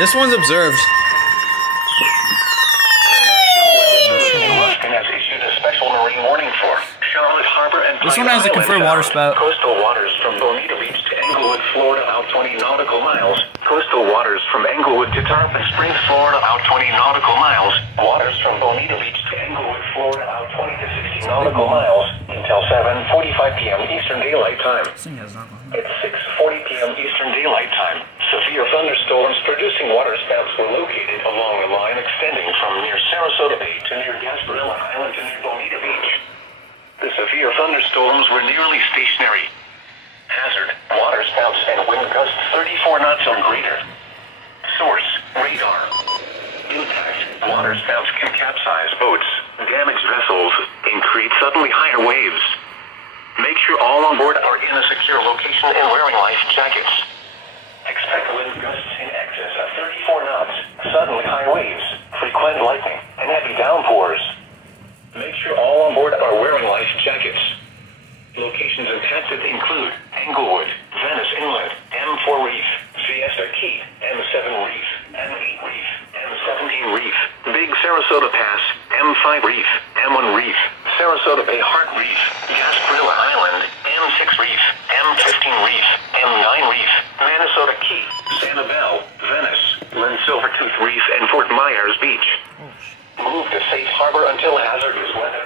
This one's observed. Ruskin has issued a special marine warning for Charlotte Harbor and This one has a confirmed waterspout. Coastal waters from Bonita Beach to Englewood, Florida, out 20 nautical miles. Coastal waters from Englewood to Tarpon Springs, Florida, out 20 nautical miles. Waters from Bonita Beach to Englewood, Florida, out 20 to 60 nautical miles until 7:45 p.m. Eastern Daylight Time. It's 6:40 p.m. Eastern Daylight Time. Severe thunderstorms producing waterspouts were located along a line extending from near Sarasota Bay to near Gasparilla Island to near Bonita Beach. The severe thunderstorms were nearly stationary. Hazard, waterspouts and wind gusts 34 knots or greater. Source, radar. Impact, waterspouts can capsize boats, damage vessels, and create suddenly higher waves. Make sure all on board are in a secure location and wearing life jackets. Expect wind gusts in excess of 34 knots, suddenly high waves, frequent lightning, and heavy downpours. Make sure all on board are wearing life jackets. Locations impacted include Englewood, Venice Inlet, M4 Reef, Fiesta Key, M7 Reef, M8 Reef, M17 Reef, Big Sarasota Pass, M5 Reef, M1 Reef, Sarasota Bay Heart Reef, Gasparilla Island, M6 Reef, M15 Reef, M9 Reef, Minnesota Key, Sanibel, Venice, Lynn Silvertooth Reef, and Fort Myers Beach. Move to safe harbor until hazardous weather.